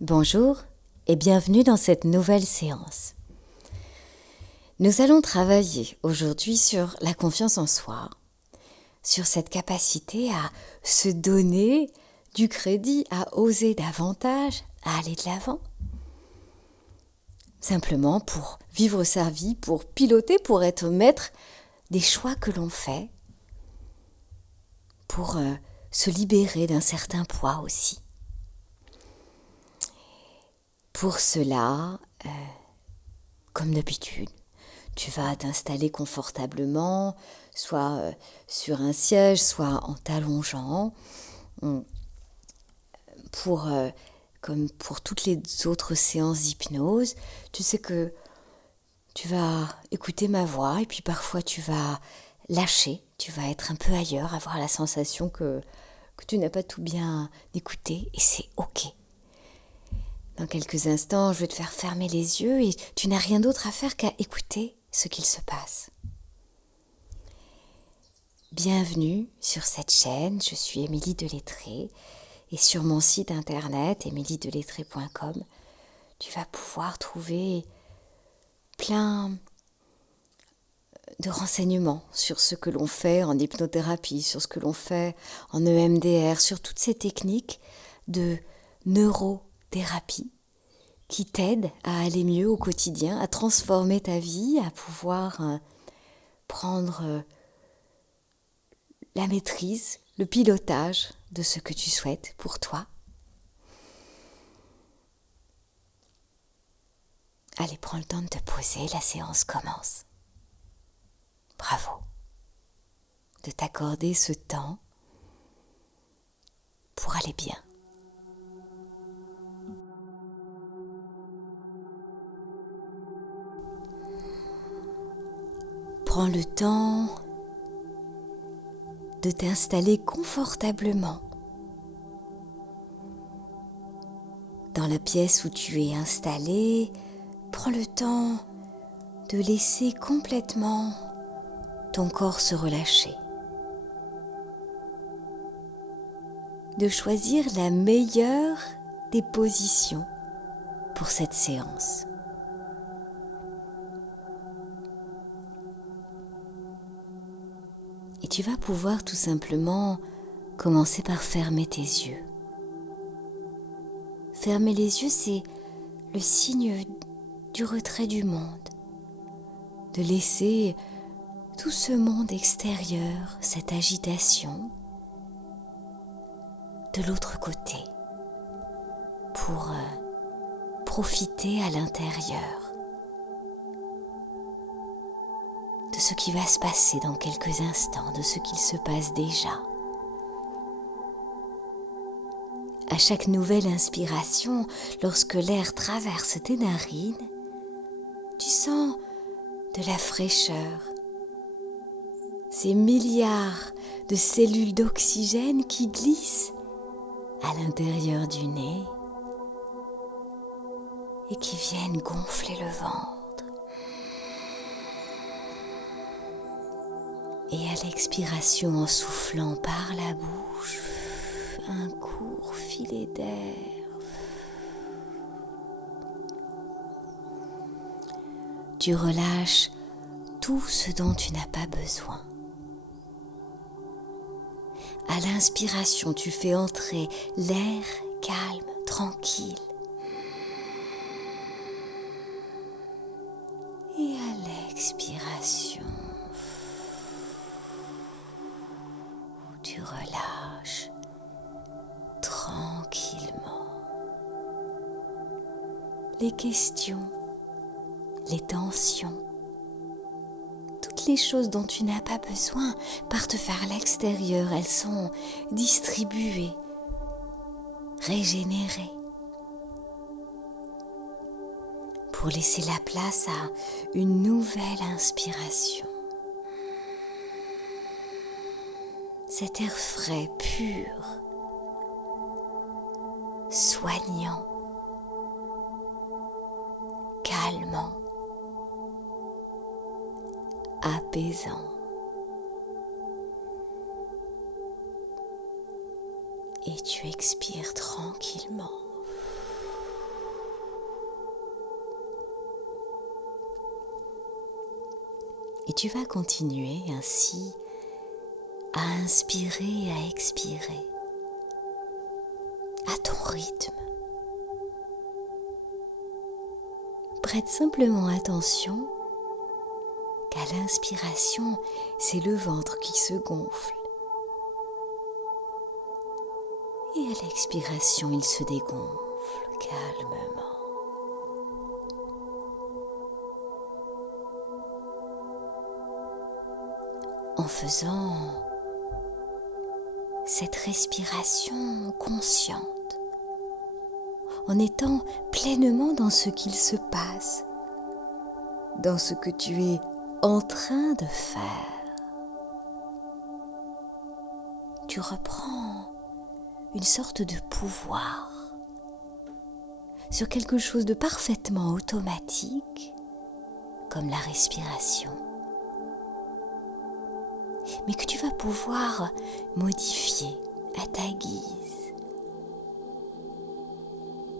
Bonjour et bienvenue dans cette nouvelle séance. Nous allons travailler aujourd'hui sur la confiance en soi, sur cette capacité à se donner du crédit, à oser davantage, à aller de l'avant. Simplement pour vivre sa vie, pour piloter, pour être maître des choix que l'on fait, pour se libérer d'un certain poids aussi. Pour cela, comme d'habitude, tu vas t'installer confortablement, soit sur un siège, soit en t'allongeant. Comme pour toutes les autres séances d'hypnose, tu sais que tu vas écouter ma voix et puis parfois tu vas lâcher, tu vas être un peu ailleurs, avoir la sensation que tu n'as pas tout bien écouté et c'est ok. Dans quelques instants, je vais te faire fermer les yeux et tu n'as rien d'autre à faire qu'à écouter ce qu'il se passe. Bienvenue sur cette chaîne, je suis Émilie Delettré et sur mon site internet emiliedelettré.com, tu vas pouvoir trouver plein de renseignements sur ce que l'on fait en hypnothérapie, sur ce que l'on fait en EMDR, sur toutes ces techniques de neurothérapie qui t'aident à aller mieux au quotidien, à transformer ta vie, à pouvoir prendre la maîtrise, le pilotage de ce que tu souhaites pour toi. Allez, prends le temps de te poser, la séance commence. Bravo de t'accorder ce temps pour aller bien. Prends le temps de t'installer confortablement dans la pièce où tu es installé. Prends le temps de laisser complètement ton corps se relâcher, de choisir la meilleure des positions pour cette séance. Et tu vas pouvoir tout simplement commencer par fermer tes yeux. Fermer les yeux, c'est le signe du retrait du monde, de laisser tout ce monde extérieur, cette agitation, de l'autre côté, pour profiter à l'intérieur de ce qui va se passer dans quelques instants, de ce qu'il se passe déjà. À chaque nouvelle inspiration, lorsque l'air traverse tes narines, tu sens de la fraîcheur, ces milliards de cellules d'oxygène qui glissent à l'intérieur du nez et qui viennent gonfler le ventre. Et à l'expiration, en soufflant par la bouche, un court filet d'air. Tu relâches tout ce dont tu n'as pas besoin. À l'inspiration, tu fais entrer l'air calme, tranquille. Et à l'expiration, tu relâches tranquillement les questions, les tensions, toutes les choses dont tu n'as pas besoin partent vers l'extérieur. Elles sont distribuées, régénérées, pour laisser la place à une nouvelle inspiration. Cet air frais, pur, soignant, calmant, apaisant. Et tu expires tranquillement. Et tu vas continuer ainsi à inspirer et à expirer à ton rythme. Prête simplement attention qu'à l'inspiration, c'est le ventre qui se gonfle. Et à l'expiration, il se dégonfle calmement. En faisant cette respiration consciente, en étant pleinement dans ce qu'il se passe, dans ce que tu es en train de faire, tu reprends une sorte de pouvoir sur quelque chose de parfaitement automatique, comme la respiration, mais que tu vas pouvoir modifier à ta guise.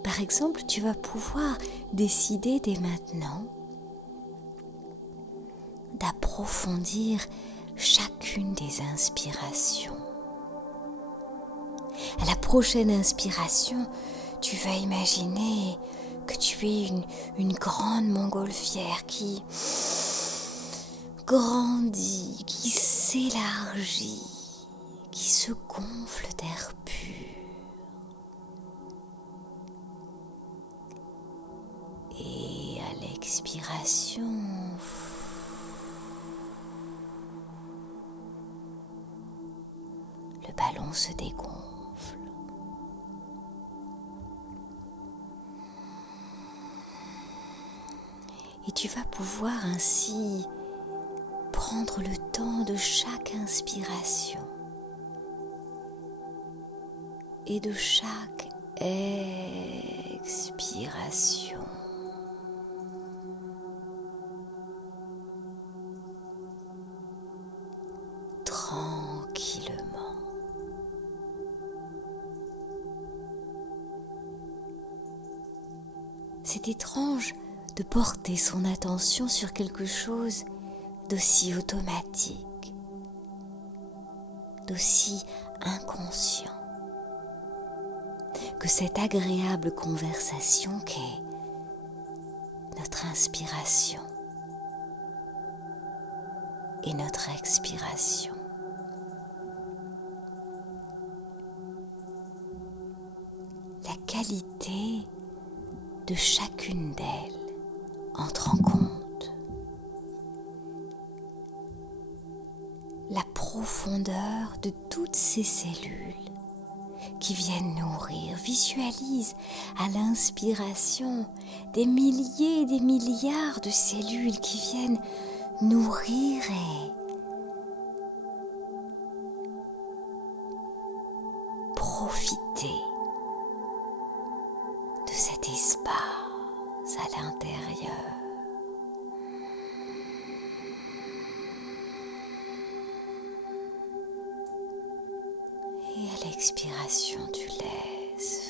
Par exemple, tu vas pouvoir décider dès maintenant d'approfondir chacune des inspirations. À la prochaine inspiration, tu vas imaginer que tu es une grande montgolfière qui grandit, qui s'élargit, qui se gonfle d'air pur. Et à l'expiration, le ballon se dégonfle. Et tu vas pouvoir ainsi prendre le temps de chaque inspiration et de chaque expiration. Tranquillement. C'est étrange de porter son attention sur quelque chose d'aussi automatique, d'aussi inconscient que cette agréable conversation qu'est notre inspiration et notre expiration. La qualité de chacune d'elles entre en compte. La profondeur de toutes ces cellules qui viennent nourrir, visualise à l'inspiration des milliers et des milliards de cellules qui viennent nourrir et profiter de cet espace à l'intérieur. Et à l'expiration, tu laisses.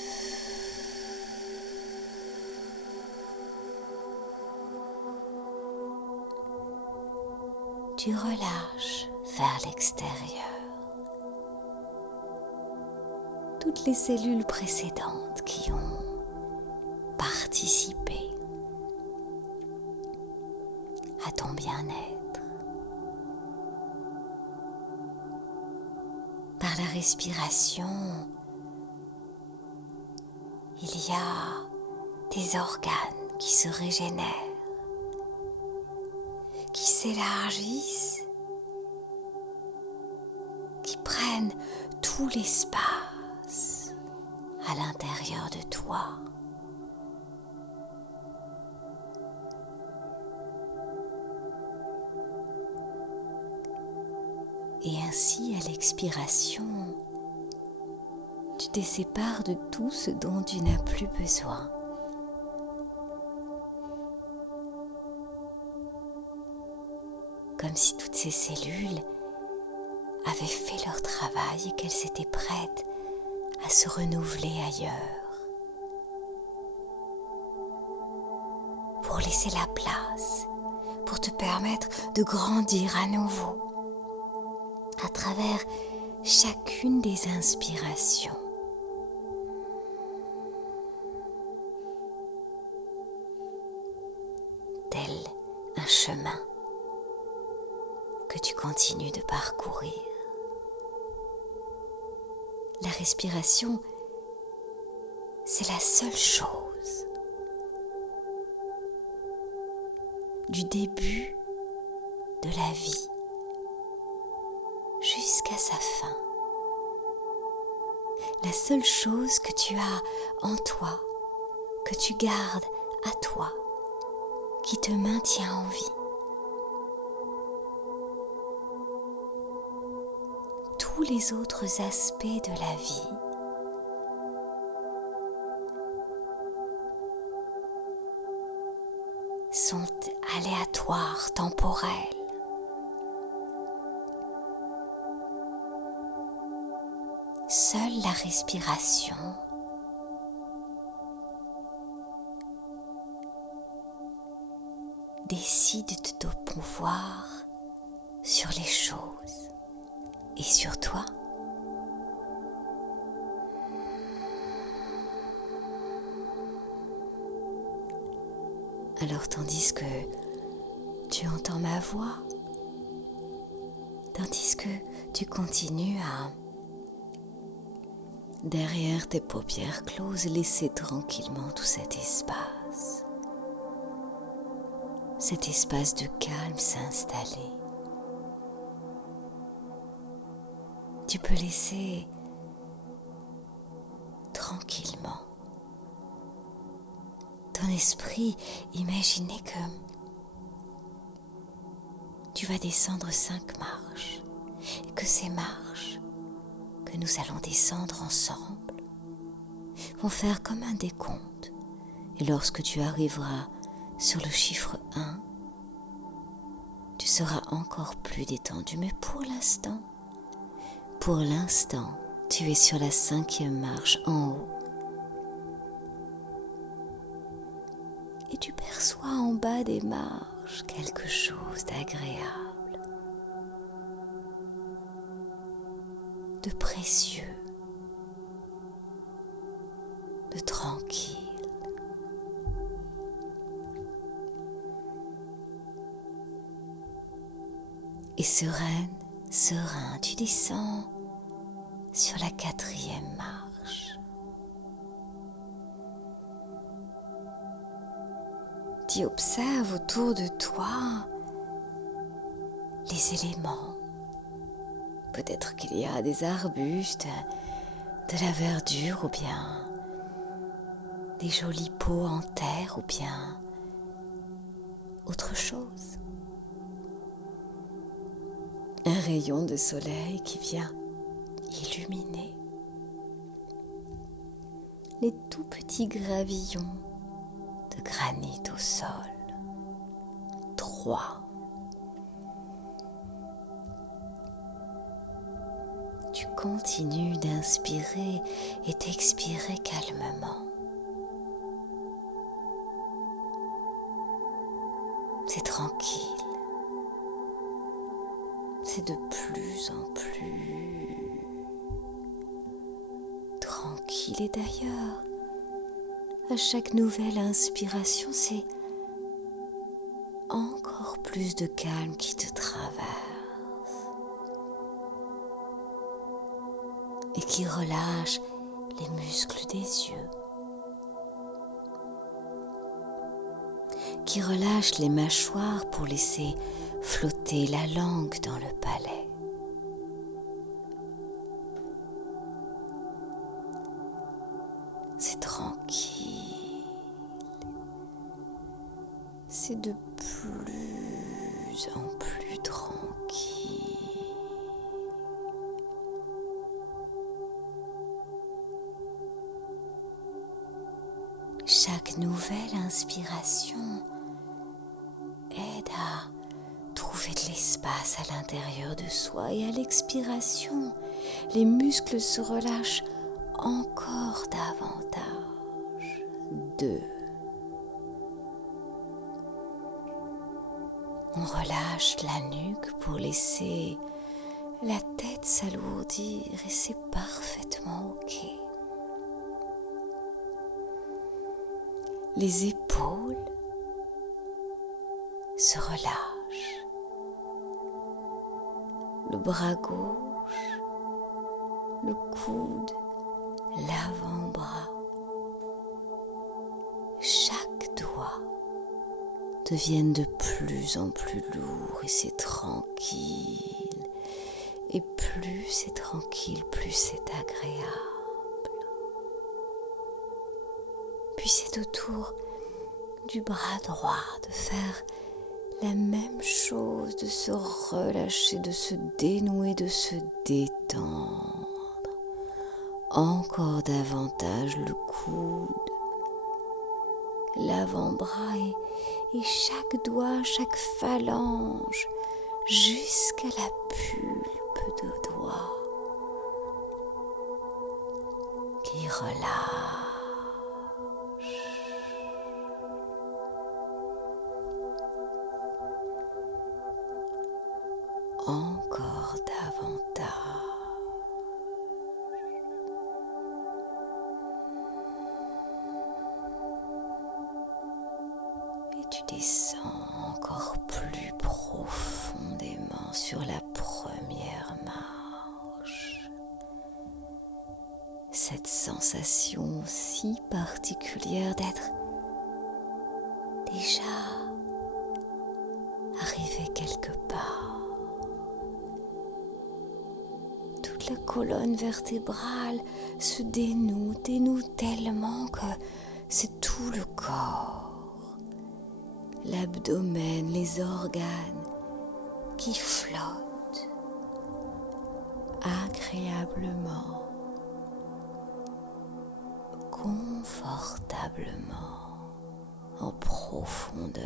Tu relâches vers l'extérieur toutes les cellules précédentes qui ont participé à ton bien-être. Par la respiration, il y a des organes qui se régénèrent, qui s'élargissent, qui prennent tout l'espace à l'intérieur de toi. Et ainsi, à l'expiration, tu te sépares de tout ce dont tu n'as plus besoin. Comme si toutes ces cellules avaient fait leur travail et qu'elles étaient prêtes à se renouveler ailleurs. Pour laisser la place pour te permettre de grandir à nouveau à travers chacune des inspirations. Tel un chemin que tu continues de parcourir. La respiration, c'est la seule chose du début de la vie jusqu'à sa fin. La seule chose que tu as en toi, que tu gardes à toi, qui te maintient en vie. Tous les autres aspects de la vie sont aléatoires, temporels. Seule la respiration décide de ton pouvoir sur les choses et sur toi. Alors tandis que tu entends ma voix, tandis que tu continues à, derrière tes paupières closes, laisser tranquillement tout cet espace de calme s'installer. Tu peux laisser tranquillement ton esprit imaginer que tu vas descendre 5 marches et que ces marches que nous allons descendre ensemble vont faire comme un décompte. Et lorsque tu arriveras sur le chiffre 1, tu seras encore plus détendu. Mais pour l'instant, tu es sur la 5e marche en haut. Et tu perçois en bas des marches quelque chose d'agréable, de précieux, de tranquille. Et serein, tu descends sur la 4e marche. Tu observes autour de toi les éléments. Peut-être qu'il y a des arbustes, de la verdure ou bien des jolis pots en terre ou bien autre chose. Un rayon de soleil qui vient illuminer les tout petits gravillons de granit au sol. 3. Tu continues d'inspirer et d'expirer calmement. C'est tranquille. C'est de plus en plus tranquille. Et d'ailleurs, à chaque nouvelle inspiration, c'est encore plus de calme qui te traverse et qui relâche les muscles des yeux, qui relâche les mâchoires pour laisser flotter la langue dans le palais. C'est tranquille. C'est de plus en plus tranquille. Chaque nouvelle inspiration aide à trouver de l'espace à l'intérieur de soi, et à l'expiration, les muscles se relâchent encore davantage. 2. On relâche la nuque pour laisser la tête s'alourdir et c'est parfaitement ok. Les épaules se relâchent. Le bras gauche, le coude, l'avant-bras. Chaque doigt deviennent de plus en plus lourds et c'est tranquille. Et plus c'est tranquille, plus c'est agréable. Puis c'est au tour du bras droit de faire la même chose, de se relâcher, de se dénouer, de se détendre. Encore davantage le coude, l'avant-bras et chaque doigt, chaque phalange, jusqu'à la pulpe de doigt qui relâche. Encore davantage. Et tu descends encore plus profondément sur la première marche. Cette sensation si particulière d'être déjà arrivé quelque part. La colonne vertébrale se dénoue tellement que c'est tout le corps, l'abdomen, les organes qui flottent agréablement, confortablement, en profondeur.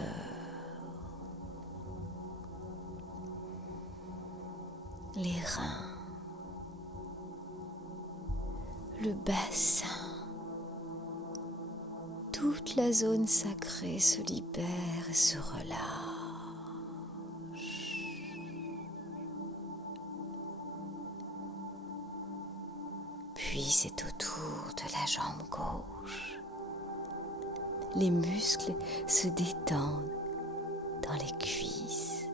Les reins, le bassin, toute la zone sacrée se libère et se relâche. Puis c'est au tour de la jambe gauche. Les muscles se détendent dans les cuisses,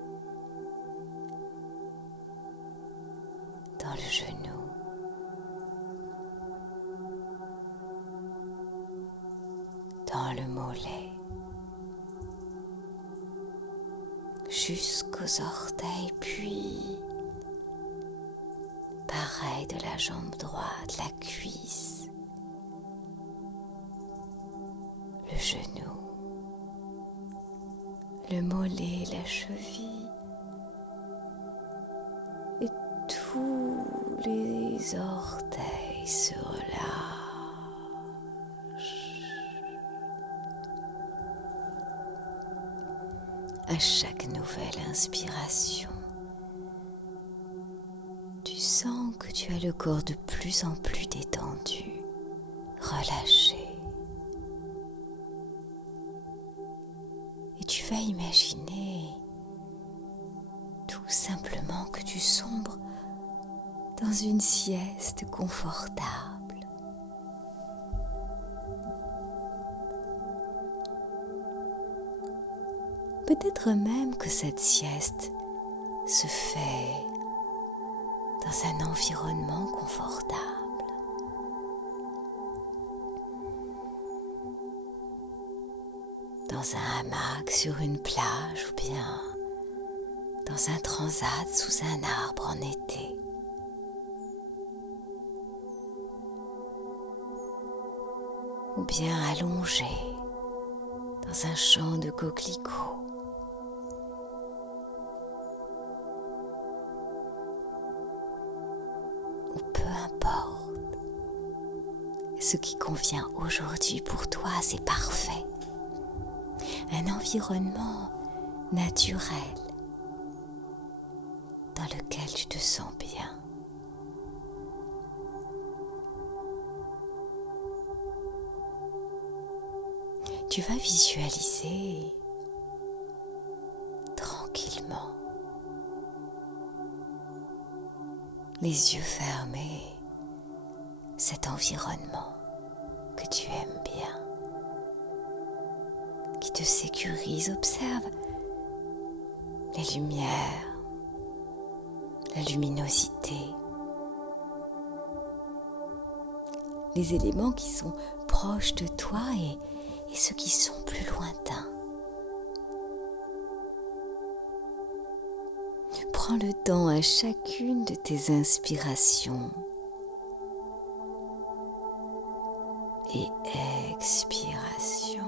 dans le genou. Dans le mollet, jusqu'aux orteils, puis pareil de la jambe droite, la cuisse, le genou, le mollet, la cheville et tous les orteils se relâchent. À chaque nouvelle inspiration, tu sens que tu as le corps de plus en plus détendu, relâché. Et tu vas imaginer tout simplement que tu sombres dans une sieste confortable. Peut-être même que cette sieste se fait dans un environnement confortable. Dans un hamac sur une plage ou bien dans un transat sous un arbre en été. Ou bien allongé dans un champ de coquelicots. Ou peu importe, ce qui convient aujourd'hui pour toi, c'est parfait. Un environnement naturel dans lequel tu te sens bien. Tu vas visualiser tranquillement les yeux fermés, cet environnement que tu aimes bien, qui te sécurise. Observe les lumières, la luminosité, les éléments qui sont proches de toi et ceux qui sont plus lointains. Prends le temps à chacune de tes inspirations et expirations.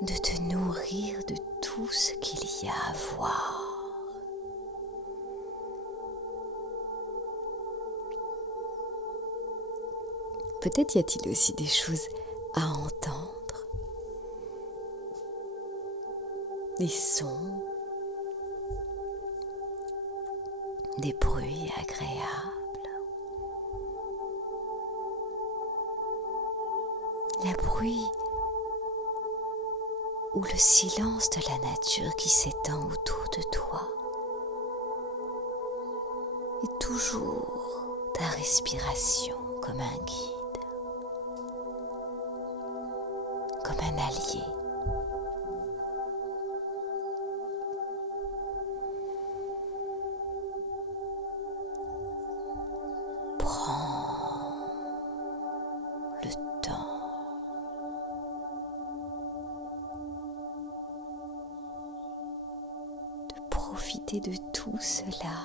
De te nourrir de tout ce qu'il y a à voir. Peut-être y a-t-il aussi des choses à entendre, des sons, des bruits agréables. Le bruit ou le silence de la nature qui s'étend autour de toi et toujours ta respiration comme un guide, comme un allié. Prends le temps de profiter de tout cela.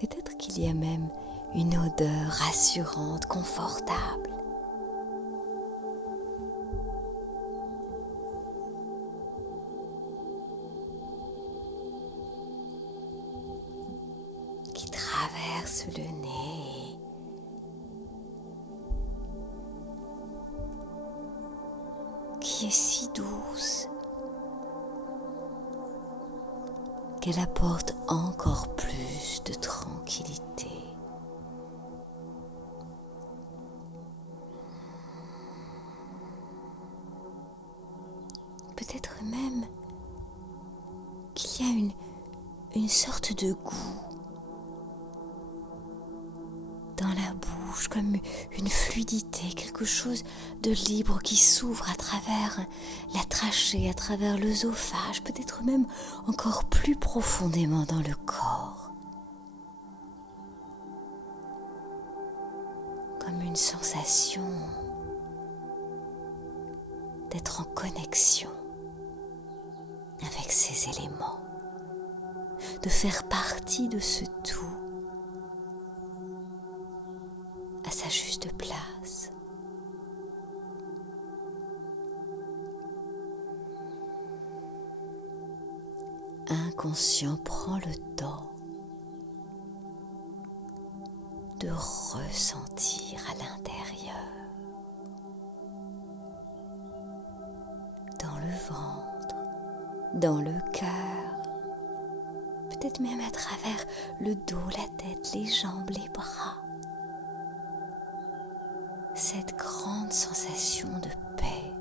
Peut-être qu'il y a même une odeur rassurante, confortable. Qui traverse le nez. Qui est si douce qu'elle apporte encore plus de tranquillité. Peut-être même qu'il y a une sorte de goût dans la bouche, comme une fluidité, quelque chose de libre qui s'ouvre à travers la trachée, à travers l'œsophage, peut-être même encore plus profondément dans le corps. Comme une sensation d'être en connexion avec ces éléments, de faire partie de ce tout à sa juste place. Inconscient, prends le temps de ressentir à l'intérieur, dans le ventre, dans le cœur, peut-être même à travers le dos, la tête, les jambes, les bras. Cette grande sensation de paix.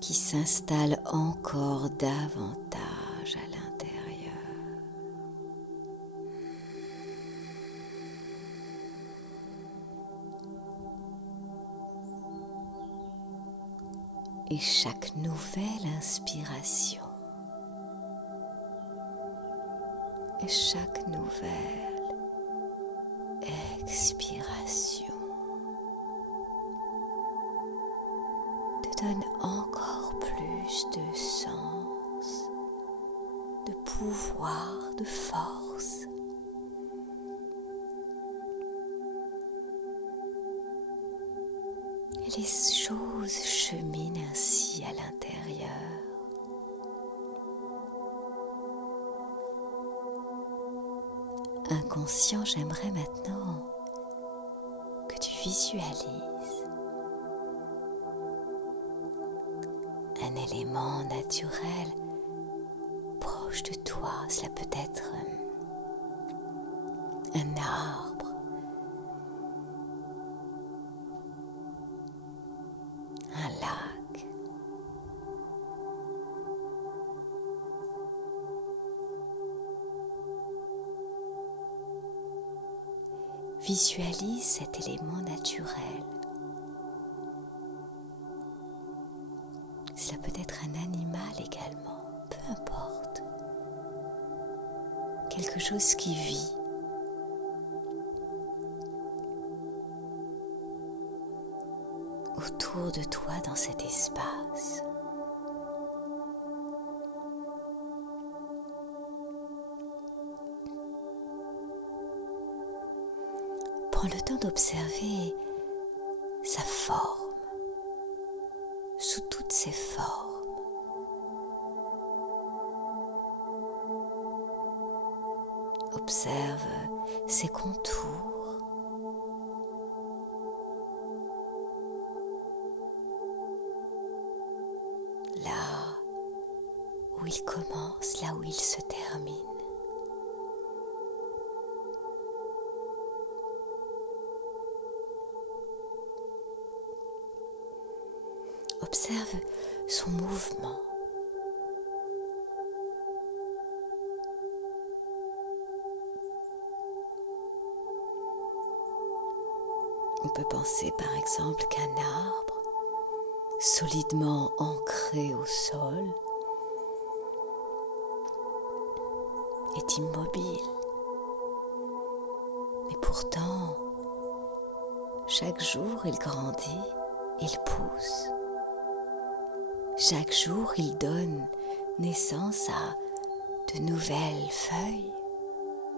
Qui s'installe encore davantage à l'intérieur. Et chaque nouvelle inspiration et chaque nouvelle expiration te donne encore plus de sens, de pouvoir, de force. Et les choses cheminent ainsi à l'intérieur. Inconscient, j'aimerais maintenant que tu visualises un élément naturel proche de toi. Cela peut être un arbre, Visualise cet élément naturel. Cela peut être un animal également, peu importe. Quelque chose qui vit. Autour de toi dans cet espace. Prends le temps d'observer sa forme, sous toutes ses formes. Observe ses contours. Là où il commence, là où il se termine. Observe son mouvement. On peut penser par exemple qu'un arbre, solidement ancré au sol, est immobile. Et pourtant, chaque jour il grandit, il pousse. Chaque jour, il donne naissance à de nouvelles feuilles,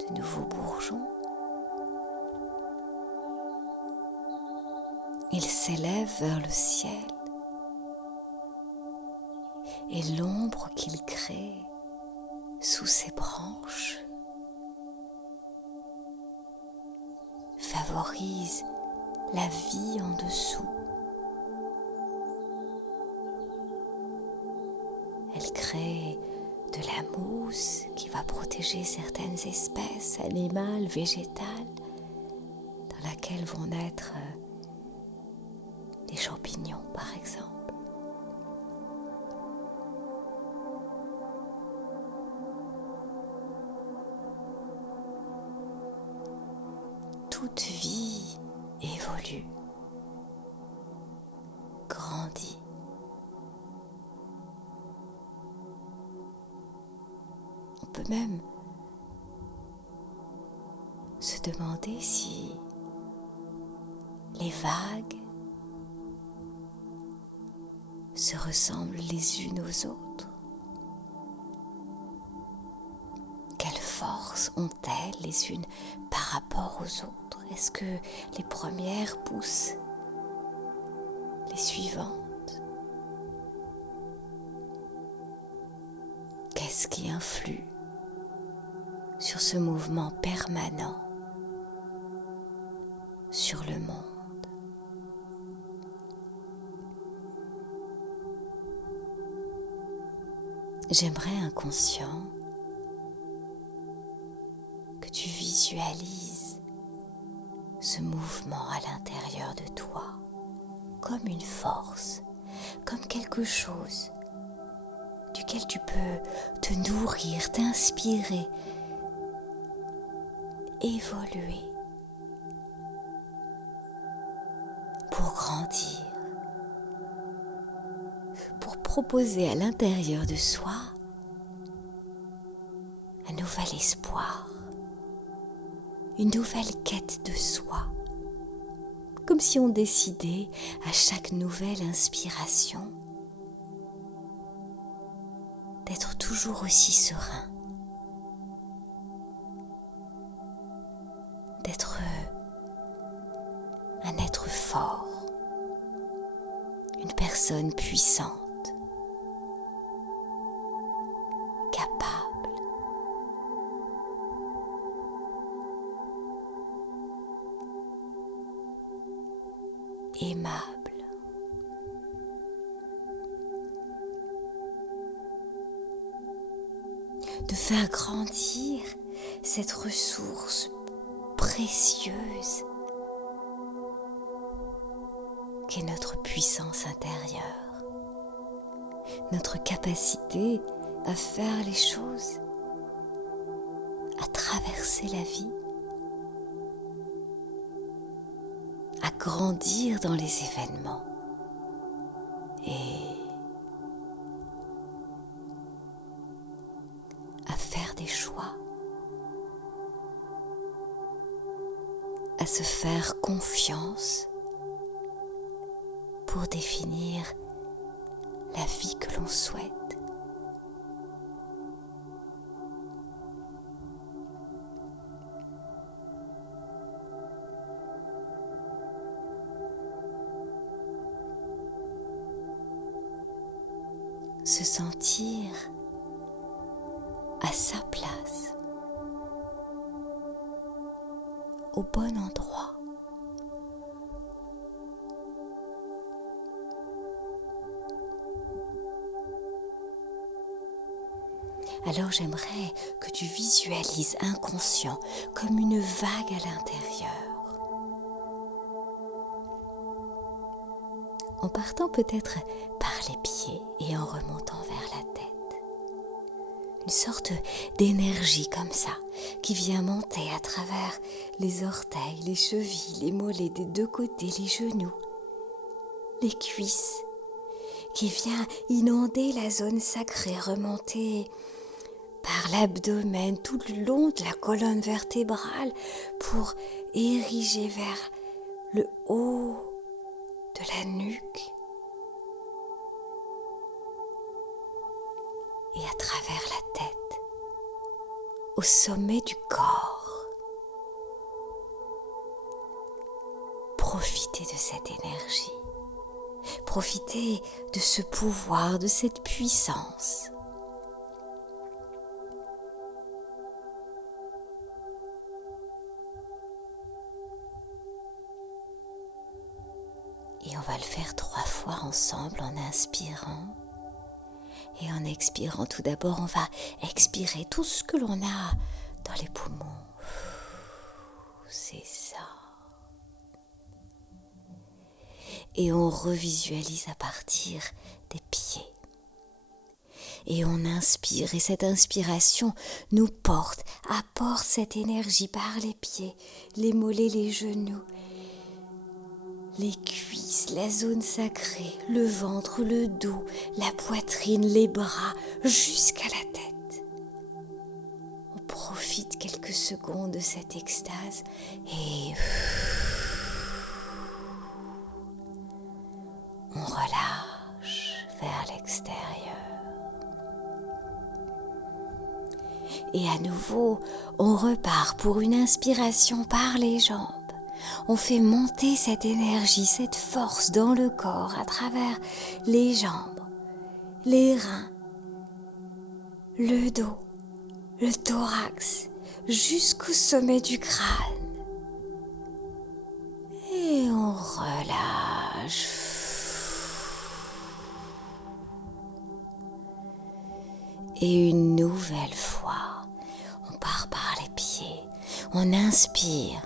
de nouveaux bourgeons. Il s'élève vers le ciel et l'ombre qu'il crée sous ses branches favorise la vie en dessous. Elle crée de la mousse qui va protéger certaines espèces animales, végétales, dans laquelle vont naître des champignons par exemple. Toute vie évolue, grandit. On peut même se demander si les vagues se ressemblent les unes aux autres. Quelle force ont-elles les unes par rapport aux autres? Est-ce que les premières poussent les suivantes? Qu'est-ce qui influe sur ce mouvement permanent sur le monde? J'aimerais, inconscient, que tu visualises ce mouvement à l'intérieur de toi comme une force, comme quelque chose duquel tu peux te nourrir, t'inspirer, évoluer pour grandir, pour proposer à l'intérieur de soi un nouvel espoir, une nouvelle quête de soi, comme si on décidait à chaque nouvelle inspiration d'être toujours aussi serein, d'être un être fort, une personne puissante, capable, aimable. De faire grandir cette ressource précieuse qu'est notre puissance intérieure, notre capacité à faire les choses, à traverser la vie grandir dans les événements et à faire des choix, à se faire confiance pour définir la vie que l'on souhaite. Se sentir à sa place, au bon endroit. Alors j'aimerais que tu visualises inconscient comme une vague à l'intérieur. En partant peut-être par les pieds et en remontant vers la tête. Une sorte d'énergie comme ça qui vient monter à travers les orteils, les chevilles, les mollets des deux côtés, les genoux, les cuisses, qui vient inonder la zone sacrée, remonter par l'abdomen tout le long de la colonne vertébrale pour ériger vers le haut de la nuque et à travers la tête, au sommet du corps. Profitez de cette énergie, profitez de ce pouvoir, de cette puissance. Et on va le faire 3 fois ensemble en inspirant et en expirant. Tout d'abord, on va expirer tout ce que l'on a dans les poumons. C'est ça. Et on revisualise à partir des pieds. Et on inspire, et cette inspiration nous apporte cette énergie par les pieds, les mollets, les genoux, les cuisses, la zone sacrée, le ventre, le dos, la poitrine, les bras, jusqu'à la tête. On profite quelques secondes de cette extase et on relâche vers l'extérieur. Et à nouveau, on repart pour une inspiration par les jambes. On fait monter cette énergie, cette force dans le corps à travers les jambes, les reins, le dos, le thorax, jusqu'au sommet du crâne. Et on relâche. Et une nouvelle fois, on part par les pieds, on inspire.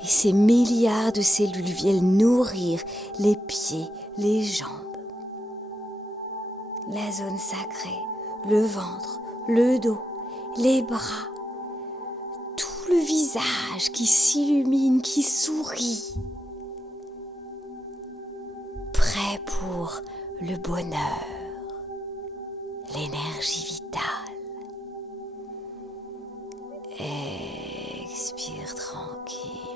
Et ces milliards de cellules viennent nourrir les pieds, les jambes, la zone sacrée, le ventre, le dos, les bras, tout le visage qui s'illumine, qui sourit, prêt pour le bonheur, l'énergie vitale. Expire tranquille.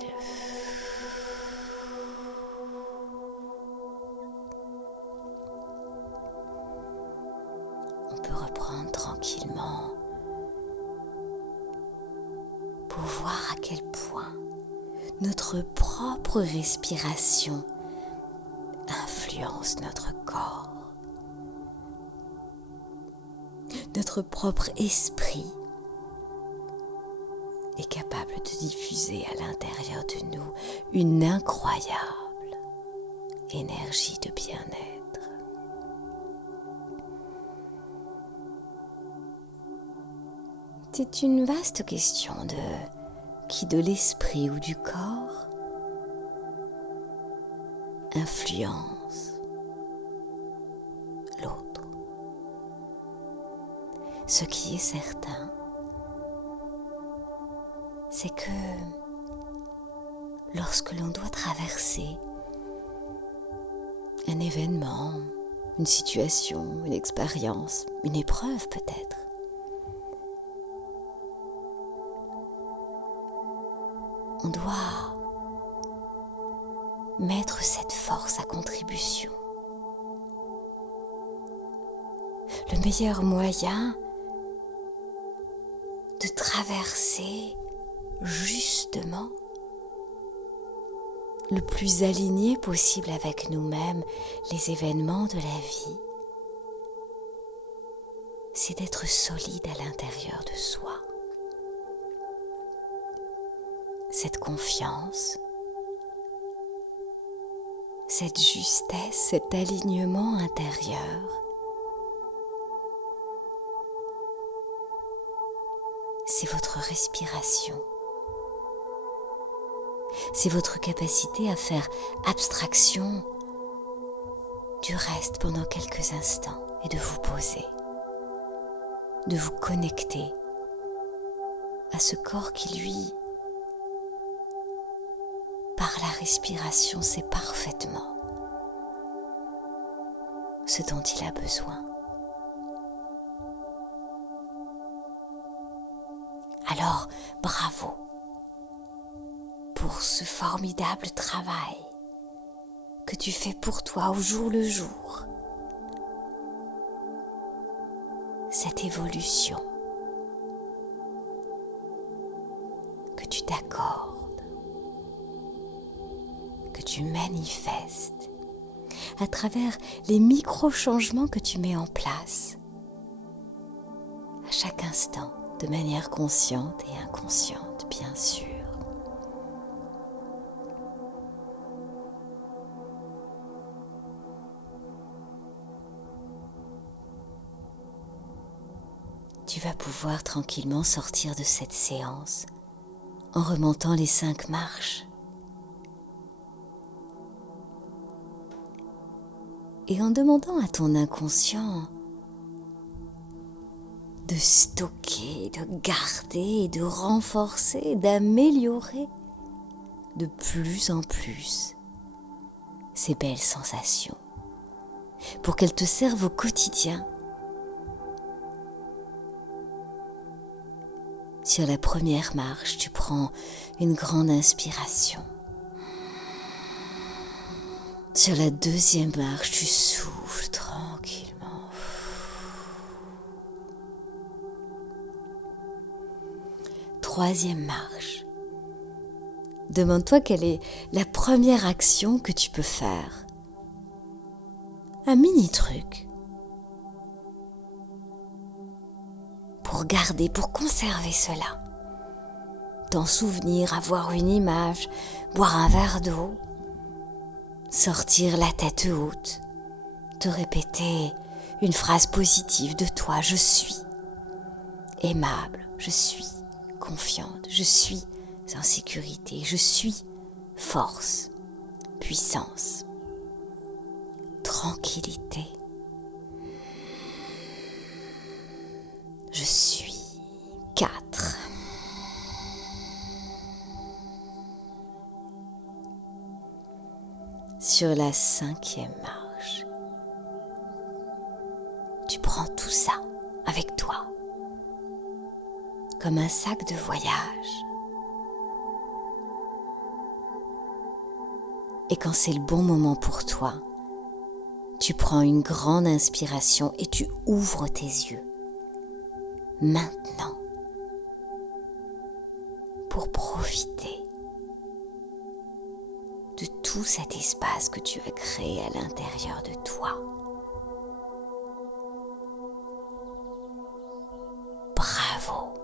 On peut reprendre tranquillement pour voir à quel point notre propre respiration influence notre corps, notre propre esprit est capable de diffuser à l'intérieur de nous une incroyable énergie de bien-être. C'est une vaste question de l'esprit ou du corps influence l'autre. Ce qui est certain, c'est que lorsque l'on doit traverser un événement, une situation, une expérience, une épreuve peut-être. On doit mettre cette force à contribution. Le meilleur moyen de traverser justement le plus aligné possible avec nous-mêmes les événements de la vie, c'est d'être solide à l'intérieur de soi. Cette confiance, cette justesse, cet alignement intérieur, c'est votre respiration. C'est votre capacité à faire abstraction du reste pendant quelques instants et de vous poser, de vous connecter à ce corps qui, lui, par la respiration, sait parfaitement ce dont il a besoin. Alors, bravo pour ce formidable travail que tu fais pour toi au jour le jour. Cette évolution que tu t'accordes, que tu manifestes à travers les micro-changements que tu mets en place à chaque instant, de manière consciente et inconsciente, bien sûr. Tu vas pouvoir tranquillement sortir de cette séance en remontant les 5 marches et en demandant à ton inconscient de stocker, de garder, de renforcer, d'améliorer de plus en plus ces belles sensations pour qu'elles te servent au quotidien. Sur la première marche, tu prends une grande inspiration. Sur la deuxième marche, tu souffles tranquillement. Troisième marche. Demande-toi quelle est la première action que tu peux faire. Un mini truc. Pour garder, pour conserver cela. T'en souvenir, avoir une image, boire un verre d'eau, sortir la tête haute, te répéter une phrase positive de toi. Je suis aimable, je suis confiante, je suis en sécurité, je suis force, puissance, tranquillité. Je suis 4. Sur la 5e marche, tu prends tout ça avec toi, comme un sac de voyage. Et quand c'est le bon moment pour toi, tu prends une grande inspiration et tu ouvres tes yeux. Maintenant, pour profiter de tout cet espace que tu as créé à l'intérieur de toi. Bravo!